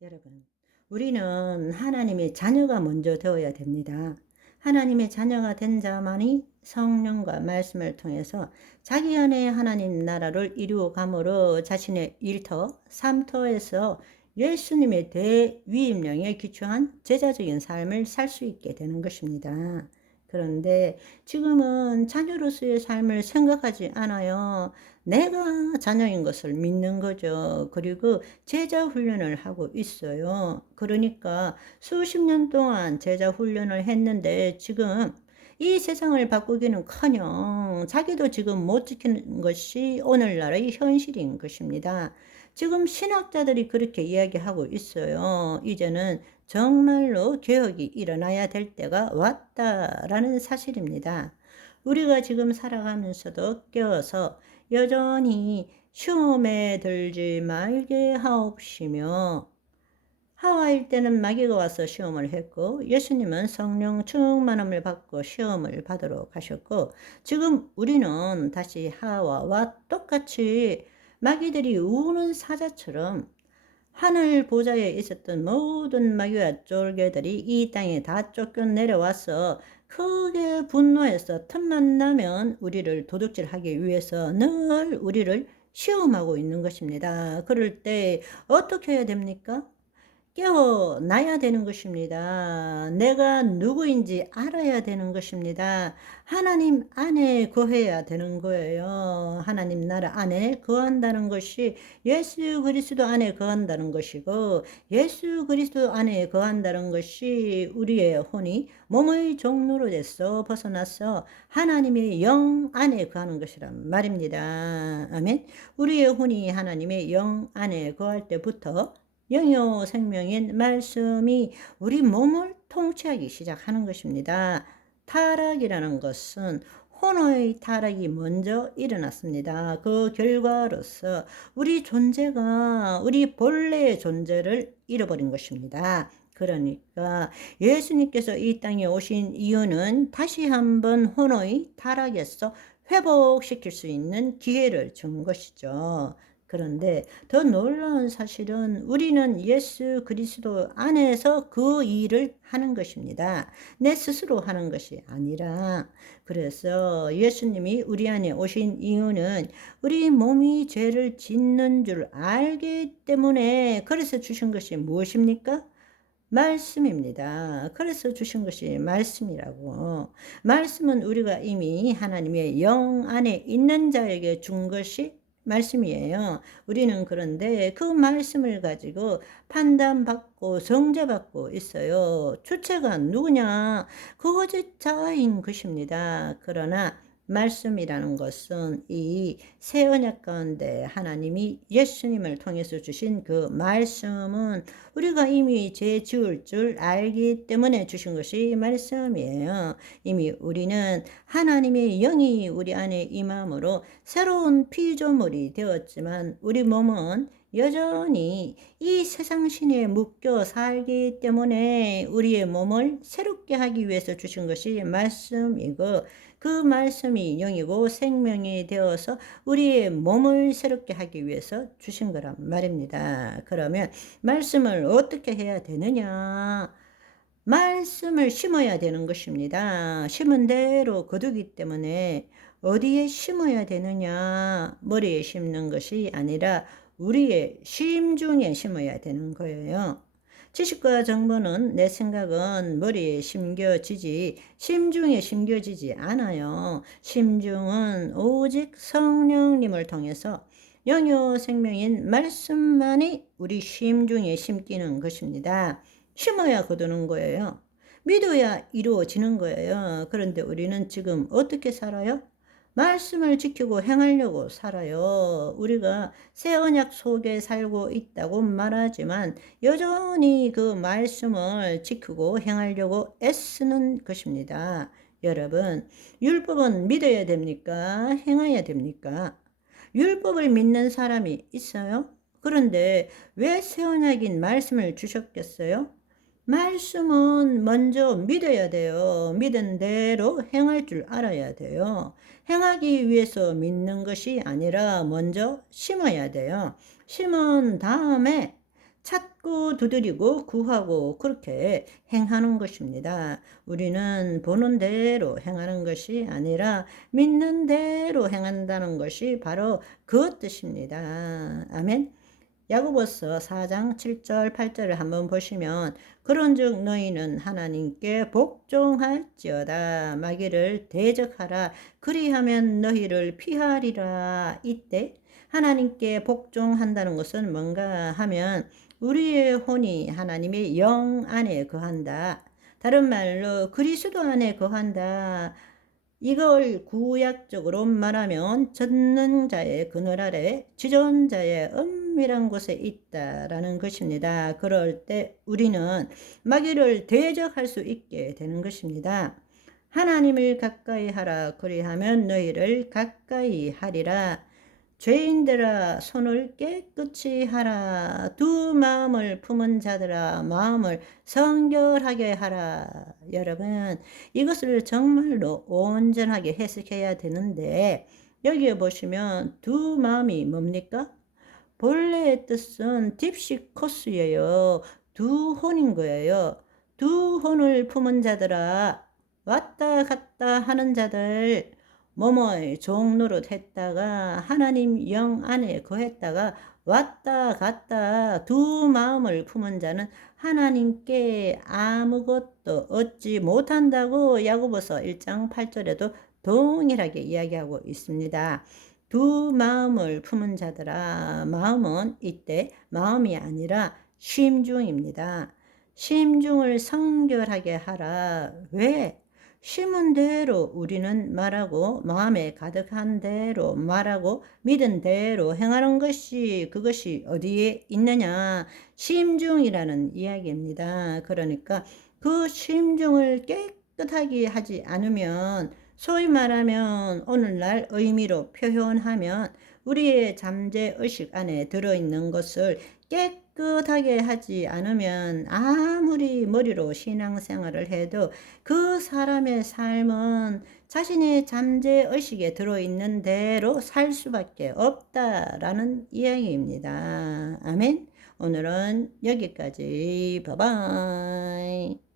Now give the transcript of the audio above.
여러분, 우리는 하나님의 자녀가 먼저 되어야 됩니다. 하나님의 자녀가 된 자만이 성령과 말씀을 통해서 자기 안에 하나님 나라를 이루어감으로 자신의 일터, 삼터에서 예수님의 대위임령에 기초한 제자적인 삶을 살 수 있게 되는 것입니다. 그런데 지금은 자녀로서의 삶을 생각하지 않아요. 내가 자녀인 것을 믿는 거죠. 그리고 제자 훈련을 하고 있어요. 그러니까 수십 년 동안 제자 훈련을 했는데 지금 이 세상을 바꾸기는커녕 자기도 지금 못 지키는 것이 오늘날의 현실인 것입니다. 지금 신학자들이 그렇게 이야기하고 있어요. 이제는 정말로 개혁이 일어나야 될 때가 왔다라는 사실입니다. 우리가 지금 살아가면서도 깨어서 여전히 시험에 들지 말게 하옵시며, 하와일 때는 마귀가 와서 시험을 했고 예수님은 성령 충만함을 받고 시험을 받으러 가셨고, 지금 우리는 다시 하와와 똑같이 마귀들이 우는 사자처럼 하늘 보좌에 있었던 모든 마귀와 쫄개들이 이 땅에 다 쫓겨 내려와서 크게 분노해서 틈만 나면 우리를 도둑질하기 위해서 늘 우리를 시험하고 있는 것입니다. 그럴 때 어떻게 해야 됩니까? 깨어나야 되는 것입니다. 내가 누구인지 알아야 되는 것입니다. 하나님 안에 거해야 되는 거예요. 하나님 나라 안에 거한다는 것이 예수 그리스도 안에 거한다는 것이고, 예수 그리스도 안에 거한다는 것이 우리의 혼이 몸의 종로로 돼서 벗어나서 하나님의 영 안에 거하는 것이란 말입니다. 아멘. 우리의 혼이 하나님의 영 안에 거할 때부터 영요 생명인 말씀이 우리 몸을 통치하기 시작하는 것입니다. 타락이라는 것은 혼의 타락이 먼저 일어났습니다. 그 결과로서 우리 존재가 우리 본래의 존재를 잃어버린 것입니다. 그러니까 예수님께서 이 땅에 오신 이유는 다시 한번 혼의 타락에서 회복시킬 수 있는 기회를 준 것이죠. 그런데 더 놀라운 사실은 우리는 예수 그리스도 안에서 그 일을 하는 것입니다. 내 스스로 하는 것이 아니라. 그래서 예수님이 우리 안에 오신 이유는 우리 몸이 죄를 짓는 줄 알기 때문에, 그래서 주신 것이 무엇입니까? 말씀입니다. 그래서 주신 것이 말씀이라고. 말씀은 우리가 이미 하나님의 영 안에 있는 자에게 준 것이 말씀이에요. 우리는 그런데 그 말씀을 가지고 판단받고 정죄받고 있어요. 주체가 누구냐? 그것이 자인 것입니다. 그러나 말씀이라는 것은 이 새 언약 가운데 하나님이 예수님을 통해서 주신 그 말씀은 우리가 이미 죄 지을 줄 알기 때문에 주신 것이 말씀이에요. 이미 우리는 하나님의 영이 우리 안에 임함으로 새로운 피조물이 되었지만 우리 몸은 여전히 이 세상 신에 묶여 살기 때문에 우리의 몸을 새롭게 하기 위해서 주신 것이 말씀이고, 그 말씀이 영이고 생명이 되어서 우리의 몸을 새롭게 하기 위해서 주신 거란 말입니다. 그러면 말씀을 어떻게 해야 되느냐? 말씀을 심어야 되는 것입니다. 심은 대로 거두기 때문에 어디에 심어야 되느냐? 머리에 심는 것이 아니라 우리의 심중에 심어야 되는 거예요. 지식과 정보는 내 생각은 머리에 심겨지지 심중에 심겨지지 않아요. 심중은 오직 성령님을 통해서 영요 생명인 말씀만이 우리 심중에 심기는 것입니다. 심어야 거두는 거예요. 믿어야 이루어지는 거예요. 그런데 우리는 지금 어떻게 살아요? 말씀을 지키고 행하려고 살아요. 우리가 새 언약 속에 살고 있다고 말하지만 여전히 그 말씀을 지키고 행하려고 애쓰는 것입니다. 여러분, 율법은 믿어야 됩니까? 행해야 됩니까? 율법을 믿는 사람이 있어요? 그런데 왜 새 언약인 말씀을 주셨겠어요? 말씀은 먼저 믿어야 돼요. 믿은 대로 행할 줄 알아야 돼요. 행하기 위해서 믿는 것이 아니라 먼저 심어야 돼요. 심은 다음에 찾고 두드리고 구하고 그렇게 행하는 것입니다. 우리는 보는 대로 행하는 것이 아니라 믿는 대로 행한다는 것이 바로 그 뜻입니다. 아멘. 야고보서 4장 7절 8절을 한번 보시면 그런즉 너희는 하나님께 복종할지어다 마귀를 대적하라 그리하면 너희를 피하리라. 이때 하나님께 복종한다는 것은 뭔가 하면 우리의 혼이 하나님의 영 안에 거한다. 다른 말로 그리스도 안에 거한다. 이걸 구약적으로 말하면 전능자의 그늘 아래 지존자의 은밀한 곳에 있다라는 것입니다. 그럴 때 우리는 마귀를 대적할 수 있게 되는 것입니다. 하나님을 가까이 하라 그리하면 너희를 가까이 하리라. 죄인들아 손을 깨끗이 하라. 두 마음을 품은 자들아 마음을 성결하게 하라. 여러분 이것을 정말로 온전하게 해석해야 되는데 여기에 보시면 두 마음이 뭡니까? 본래의 뜻은 딥시코스예요. 두 혼인 거예요. 두 혼을 품은 자들아 왔다 갔다 하는 자들 뭐뭐의 종노릇 했다가 하나님 영 안에 거했다가 왔다 갔다 두 마음을 품은 자는 하나님께 아무것도 얻지 못한다고 야고보서 1장 8절에도 동일하게 이야기하고 있습니다. 두 마음을 품은 자들아 마음은 이때 마음이 아니라 심중입니다. 심중을 성결하게 하라. 왜? 심은 대로 우리는 말하고 마음에 가득한 대로 말하고 믿은 대로 행하는 것이 그것이 어디에 있느냐? 심중이라는 이야기입니다. 그러니까 그 심중을 깨끗하게 하지 않으면 소위 말하면 오늘날 의미로 표현하면 우리의 잠재의식 안에 들어있는 것을 깨끗하게 하지 않으면 아무리 머리로 신앙생활을 해도 그 사람의 삶은 자신의 잠재의식에 들어있는 대로 살 수밖에 없다라는 이야기입니다. 아멘. 오늘은 여기까지. 바이바이.